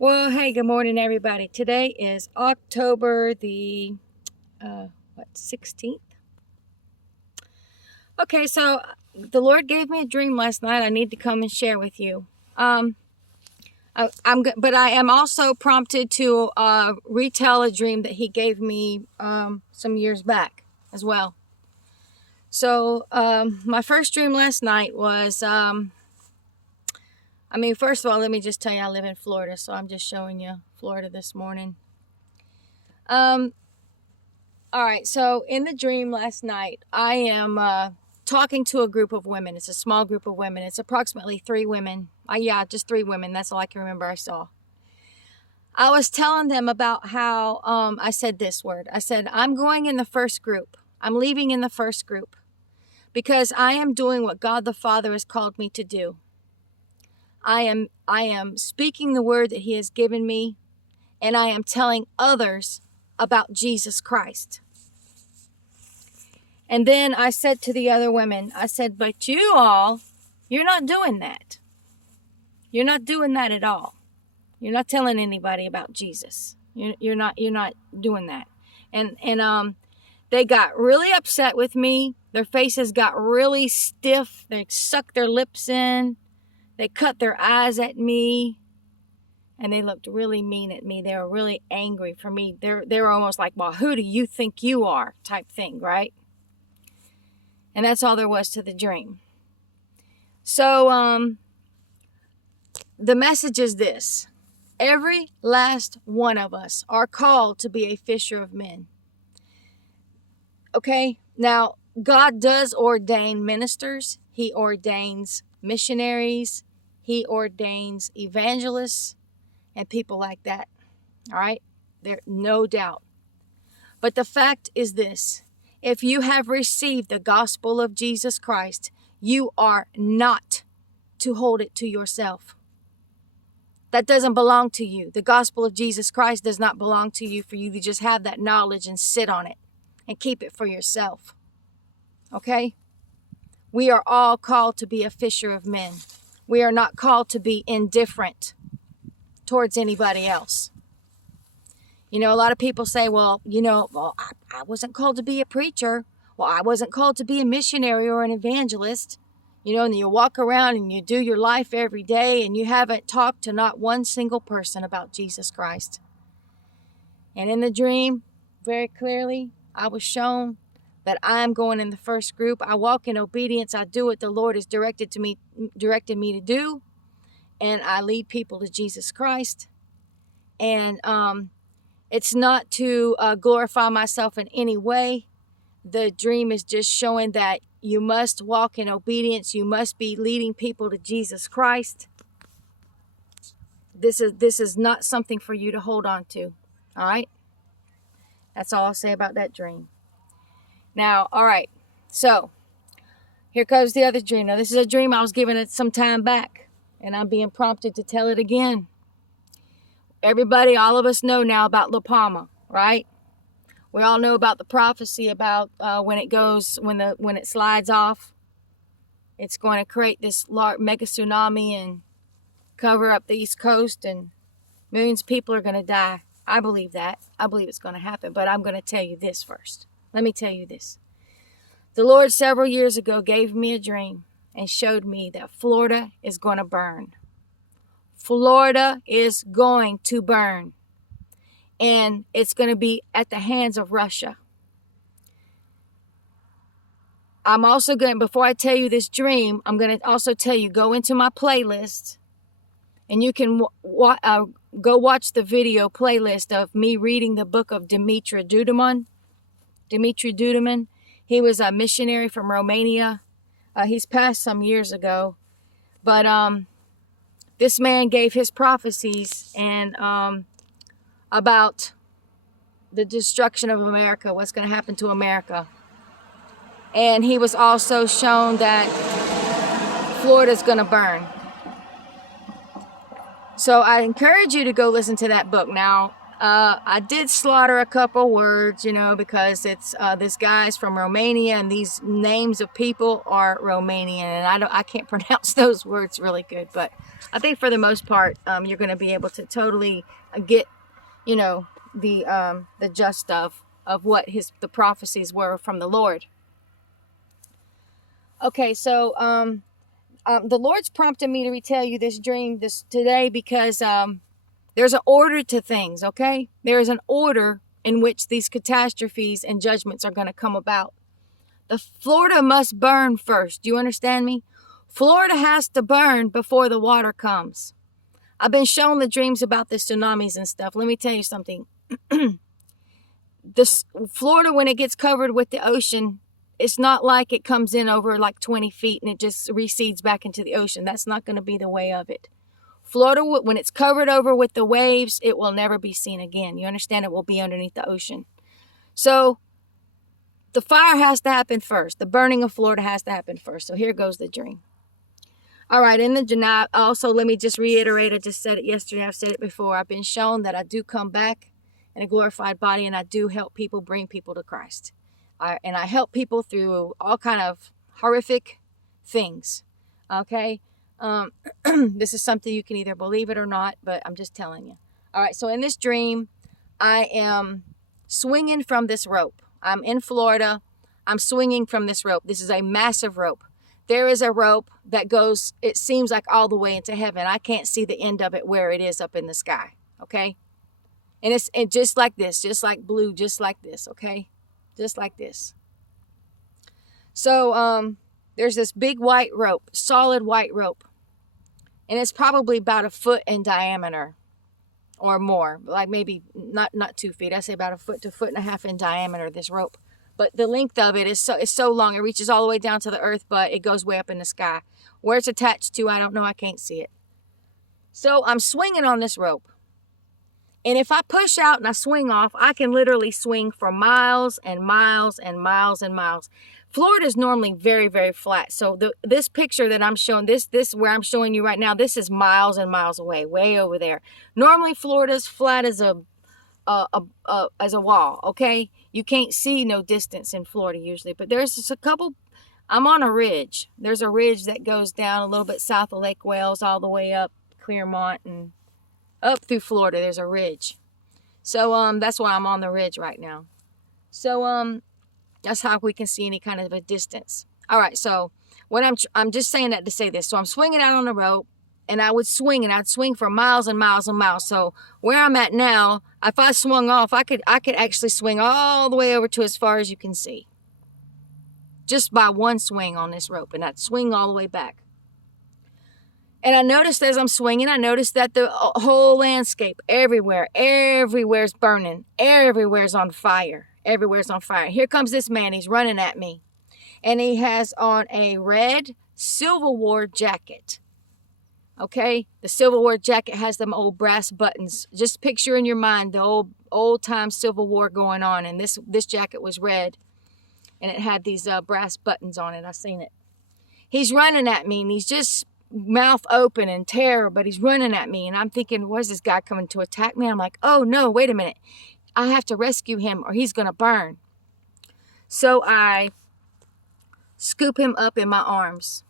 Well, hey, good morning, everybody. Today is October the 16th. Okay, so the Lord gave me a dream last night. I need to come and share with you. But I am also prompted to retell a dream that He gave me some years back as well. So my first dream last night was. First of all, let me just tell you, I live in Florida, so I'm just showing you Florida this morning. All right, so in the dream last night, I am talking to a group of women. It's a small group of women. It's approximately 3 women. Just 3 women. That's all I can remember I saw. I was telling them about how I said this word. I said, I'm going in the first group. I'm leaving in the first group because I am doing what God the Father has called me to do. I am speaking the word that He has given me, and I am telling others about Jesus Christ. And then I said to the other women, I said, but you're not doing that. You're not doing that at all. You're not telling anybody about Jesus. You're not doing that. And they got really upset with me. Their faces got really stiff. They sucked their lips in. They cut their eyes at me. And they looked really mean at me. They were really angry for me. They were almost like, well, who do you think you are? Type thing, right? And that's all there was to the dream. So the message is this. Every last one of us are called to be a fisher of men. Okay? Now, God does ordain ministers. He ordains missionaries. He ordains evangelists and people like that. All right? There's no doubt. But the fact is this. If you have received the gospel of Jesus Christ, you are not to hold it to yourself. That doesn't belong to you. The gospel of Jesus Christ does not belong to you for you to just have that knowledge and sit on it and keep it for yourself. Okay? We are all called to be a fisher of men. We are not called to be indifferent towards anybody else. You know, a lot of people say, I wasn't called to be a preacher. Well, I wasn't called to be a missionary or an evangelist. You know, and you walk around and you do your life every day and you haven't talked to not one single person about Jesus Christ. And in the dream, very clearly, I was shown that I'm going in the first group. I walk in obedience. I do what the Lord has directed me to do. And I lead people to Jesus Christ. And it's not to glorify myself in any way. The dream is just showing that you must walk in obedience. You must be leading people to Jesus Christ. This is not something for you to hold on to. All right? That's all I'll say about that dream. Now, all right. So, here comes the other dream. Now, this is a dream I was given it some time back. And I'm being prompted to tell it again. Everybody, all of us know now about La Palma, right? We all know about the prophecy about when it slides off, it's going to create this large mega tsunami and cover up the East Coast and millions of people are going to die. I believe that. I believe it's going to happen, but I'm going to tell you this first. Let me tell you this. The Lord several years ago gave me a dream and showed me that Florida is going to burn. Florida is going to burn. And it's going to be at the hands of Russia. I'm also going, before I tell you this dream, I'm going to also tell you, go into my playlist. And you can go watch the video playlist of me reading the book of Dimitri Duduman. Dimitri Duduman. He was a missionary from Romania. He's passed some years ago. But this man gave his prophecies and about the destruction of America, what's going to happen to America. And he was also shown that Florida's going to burn. So I encourage you to go listen to that book. Now, I did slaughter a couple words, you know, because it's this guy's from Romania, and these names of people are Romanian, and I can't pronounce those words really good. But I think for the most part, you're going to be able to totally get, you know, the gist of what the prophecies were from the Lord. Okay, so the Lord's prompted me to retell you this dream today because there's an order to things, okay? There is an order in which these catastrophes and judgments are going to come about. The Florida must burn first. Do you understand me? Florida has to burn before the water comes. I've been shown the dreams about the tsunamis and stuff. Let me tell you something. Florida, when it gets covered with the ocean, it's not like it comes in over like 20 feet and it just recedes back into the ocean. That's not going to be the way of it. Florida, when it's covered over with the waves, it will never be seen again. You understand? It will be underneath the ocean. So the fire has to happen first. The burning of Florida has to happen first. So here goes the dream. All right, in the Janai, also let me just reiterate, I just said it yesterday, I've said it before. I've been shown that I do come back in a glorified body, and I do help people, bring people to Christ. And I help people through all kind of horrific things, okay? This is something you can either believe it or not, but I'm just telling you. All right, so in this dream, I am swinging from this rope. I'm in Florida. I'm swinging from this rope. This is a massive rope. There is a rope that goes, it seems like all the way into heaven. I can't see the end of it where it is up in the sky, okay? And it's just like this, just like blue, just like this, okay? Just like this. So there's this big white rope, solid white rope. And it's probably about a foot in diameter or more, like maybe not 2 feet. I say about a foot to foot and a half in diameter, this rope. But the length of it is so long. It reaches all the way down to the earth, but it goes way up in the sky. Where it's attached to, I don't know. I can't see it. So I'm swinging on this rope. And if I push out and I swing off, I can literally swing for miles and miles and miles and miles. Florida is normally very, very flat. So this picture that I'm showing, this where I'm showing you right now, this is miles and miles away, way over there. Normally, Florida's flat as a wall, okay? You can't see no distance in Florida usually, but there's just a couple. I'm on a ridge. There's a ridge that goes down a little bit south of Lake Wales all the way up Clermont and up through Florida. There's a ridge. So that's why I'm on the ridge right now. So that's how we can see any kind of a distance. All right, so when I'm just saying that to say this. So I'm swinging out on the rope, and I would swing, and I'd swing for miles and miles and miles. So where I'm at now, if I swung off, I could actually swing all the way over to as far as you can see. Just by one swing on this rope, and I'd swing all the way back. And I noticed as I'm swinging, I noticed that the whole landscape, everywhere's burning. Everywhere's on fire. Everywhere's on fire. Here comes this man. He's running at me. And he has on a red Civil War jacket. Okay? The Civil War jacket has them old brass buttons. Just picture in your mind the old time Civil War going on. And this jacket was red. And it had these brass buttons on it. I seen it. He's running at me, and he's just mouth open in terror, but he's running at me. And I'm thinking, where's this guy coming to attack me? I'm like, oh no, wait a minute. I have to rescue him or he's going to burn. So I scoop him up in my arms.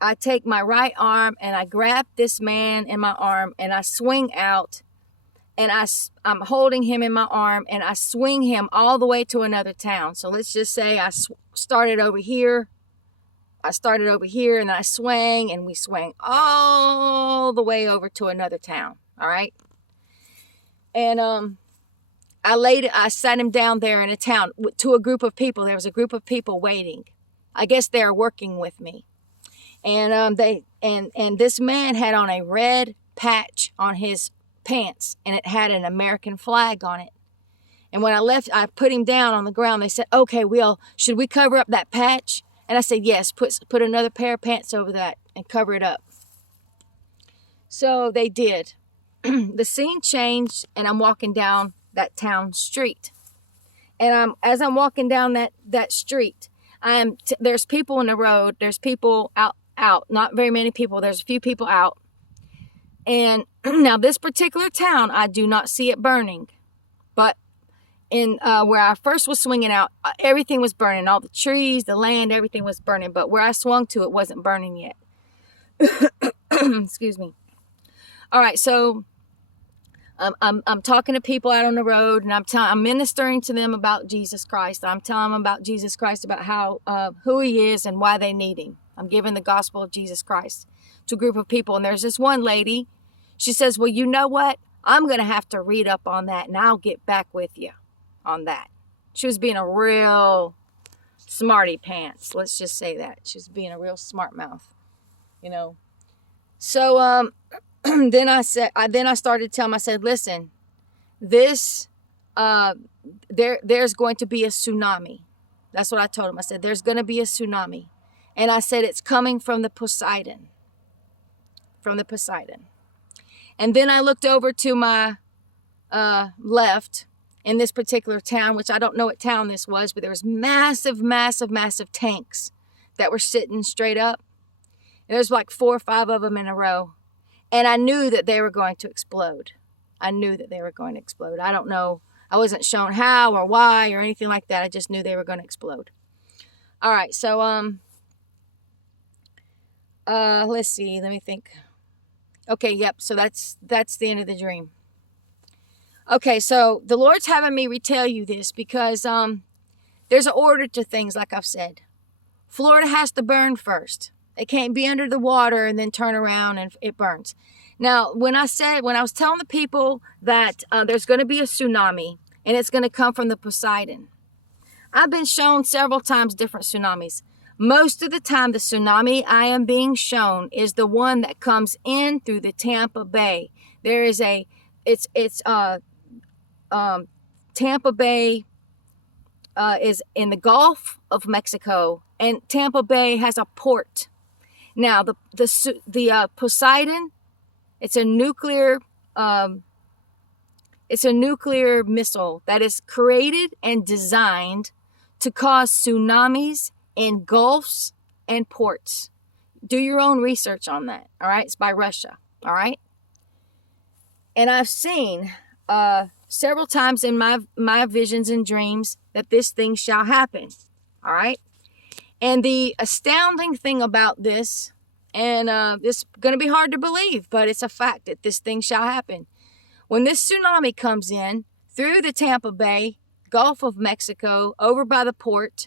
I take my right arm and I grab this man in my arm and I swing out, and I'm holding him in my arm, and I swing him all the way to another town. So let's just say I started over here. And I swang, and we swang all the way over to another town. All right. And I sat him down there in a town to a group of people. There was a group of people waiting. I guess they're working with me. And this man had on a red patch on his pants, and it had an American flag on it. And when I left, I put him down on the ground. They said, okay, should we cover up that patch? And I said, yes, put another pair of pants over that and cover it up. So they did. The scene changed, and I'm walking down that town street. And as I'm walking down that street, there's people in the road. There's people out. Not very many people. There's a few people out. And now this particular town, I do not see it burning. But in where I first was swinging out, everything was burning. All the trees, the land, everything was burning. But where I swung to, it wasn't burning yet. Excuse me. All right, so I'm talking to people out on the road, and I'm ministering to them about Jesus Christ. I'm telling them about Jesus Christ, about how who He is and why they need Him. I'm giving the gospel of Jesus Christ to a group of people, and there's this one lady. She says, "Well, you know what? I'm going to have to read up on that, and I'll get back with you on that." She was being a real smarty pants. Let's just say that. She was being a real smart mouth, you know. So then I started to tell him, I said, "Listen, this there's going to be a tsunami." That's what I told him. I said, "There's going to be a tsunami." And I said, "It's coming from the Poseidon." From the Poseidon. And then I looked over to my left in this particular town, which I don't know what town this was, but there was massive, massive, massive tanks that were sitting straight up. And there's like 4 or 5 of them in a row. And I knew that they were going to explode. I knew that they were going to explode. I don't know. I wasn't shown how or why or anything like that. I just knew they were going to explode. All right. So, let's see. Let me think. Okay. Yep. So that's the end of the dream. Okay. So the Lord's having me retell you this because, there's an order to things, like I've said. Florida has to burn first. It can't be under the water and then turn around and it burns. Now, when I was telling the people that there's going to be a tsunami and it's going to come from the Poseidon, I've been shown several times different tsunamis. Most of the time, the tsunami I am being shown is the one that comes in through the Tampa Bay. There is Tampa Bay is in the Gulf of Mexico, and Tampa Bay has a port. Now, the Poseidon, it's a nuclear missile that is created and designed to cause tsunamis in gulfs and ports. Do your own research on that. All right, it's by Russia. All right, and I've seen several times in my visions and dreams that this thing shall happen. All right. And the astounding thing about this, and this is going to be hard to believe, but it's a fact that this thing shall happen. When this tsunami comes in through the Tampa Bay, Gulf of Mexico, over by the port,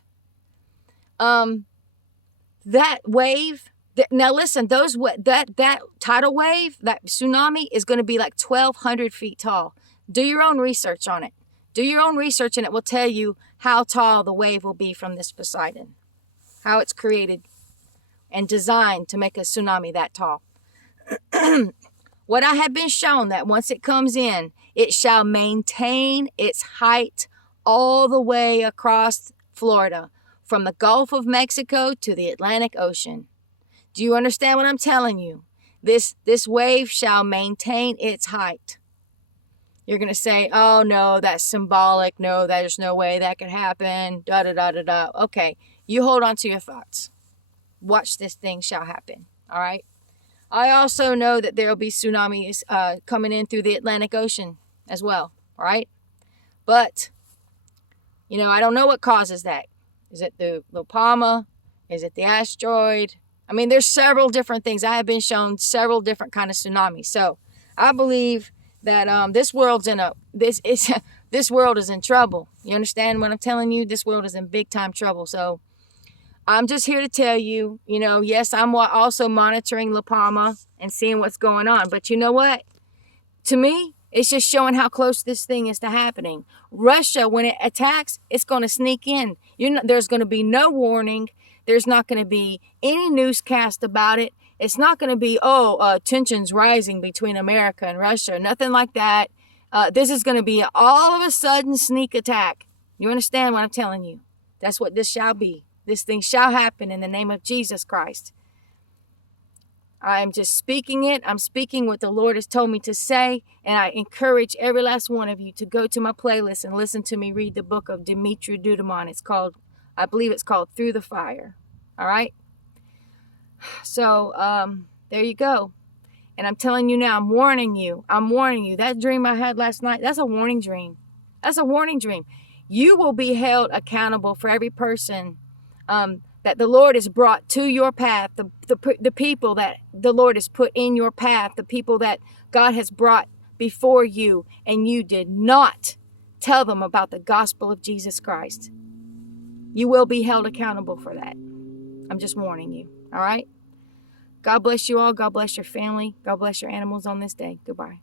that wave, now listen, that tidal wave, that tsunami is going to be like 1,200 feet tall. Do your own research on it. Do your own research and it will tell you how tall the wave will be from this Poseidon. How it's created and designed to make a tsunami that tall. What I have been shown that once it comes in, it shall maintain its height all the way across Florida, from the Gulf of Mexico to the Atlantic Ocean. Do you understand what I'm telling you? This wave shall maintain its height. You're going to say, "Oh, no, that's symbolic. No, there's no way that could happen. Da, da, da, da, da." Okay. You hold on to your thoughts. Watch this thing shall happen. All right. I also know that there will be tsunamis coming in through the Atlantic Ocean as well. All right. But, I don't know what causes that. Is it the La Palma? Is it the asteroid? I mean, there's several different things. I have been shown several different kind of tsunamis. So I believe that this world is in trouble. You understand what I'm telling you? This world is in big time trouble. So I'm just here to tell you, yes, I'm also monitoring La Palma and seeing what's going on. But you know what? To me, it's just showing how close this thing is to happening. Russia, when it attacks, it's going to sneak in. There's going to be no warning. There's not going to be any newscast about it. It's not going to be, tensions rising between America and Russia. Nothing like that. This is going to be all of a sudden sneak attack. You understand what I'm telling you? That's what this shall be. This thing shall happen in the name of Jesus Christ. I'm just speaking it. I'm speaking what the Lord has told me to say. And I encourage every last one of you to go to my playlist and listen to me read the book of Dimitri Dudamon. I believe it's called Through the Fire. All right. So, there you go. And I'm telling you now, I'm warning you. That dream I had last night, that's a warning dream. That's a warning dream. You will be held accountable for every person that the Lord has brought to your path, the people that the Lord has put in your path, the people that God has brought before you, and you did not tell them about the gospel of Jesus Christ. You will be held accountable for that. I'm just warning you. All right? God bless you all. God bless your family. God bless your animals on this day. Goodbye.